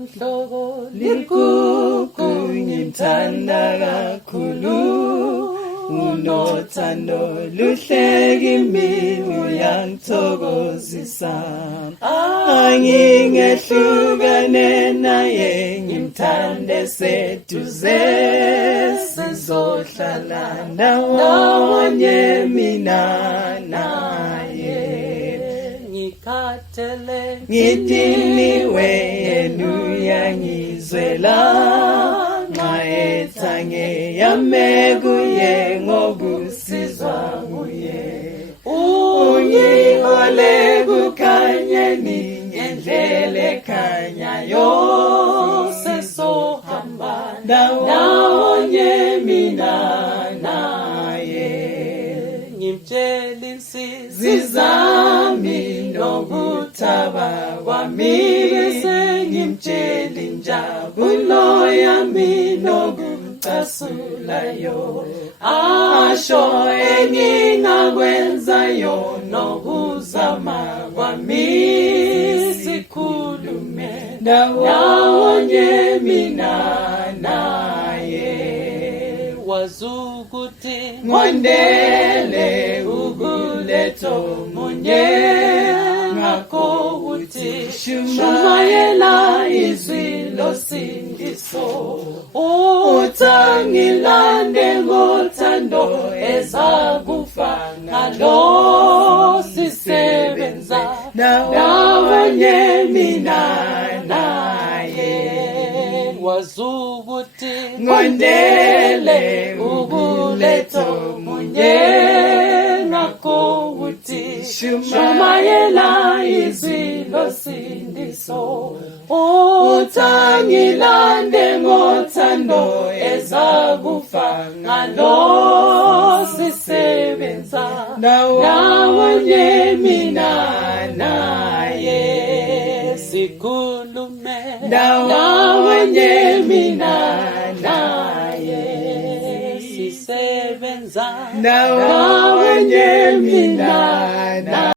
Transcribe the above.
Mhlobo ligugu ngimthanda kakhulu unothando luhle kimi uyangithokozisa angingehlukane naye ngimthande seduze sizohlala ndawonye mina naye ngikhathele ngidiniwe yena uyangizwela nxa ethange yame kuye ngobusizwa kuye ungihole kukhanyeni ngendlela ekhanyayo sizohamba ndawonye mina naye ngimtshela insizi zami nokuthaba kwami bese ngimtshela injabulo yami nokucasulayo asho engingakwenzayo nokuzama kwami sikhulume ndawonye mina naye wazukuthi ngondele ukuletho munye ngakho uthi shumayela izwi losindiso uthangilande ngothando ezakufa ngalo sisebenza ndawonye mina naye wazukuthi ngondele ukuletho munye ngakho uthi shumayela izwi losindiso uthangilande ngothando ezakufa ngalo sisebenza ndawonye mina naye sikhulume ndawonye mina naye sisebenza ndawonye mina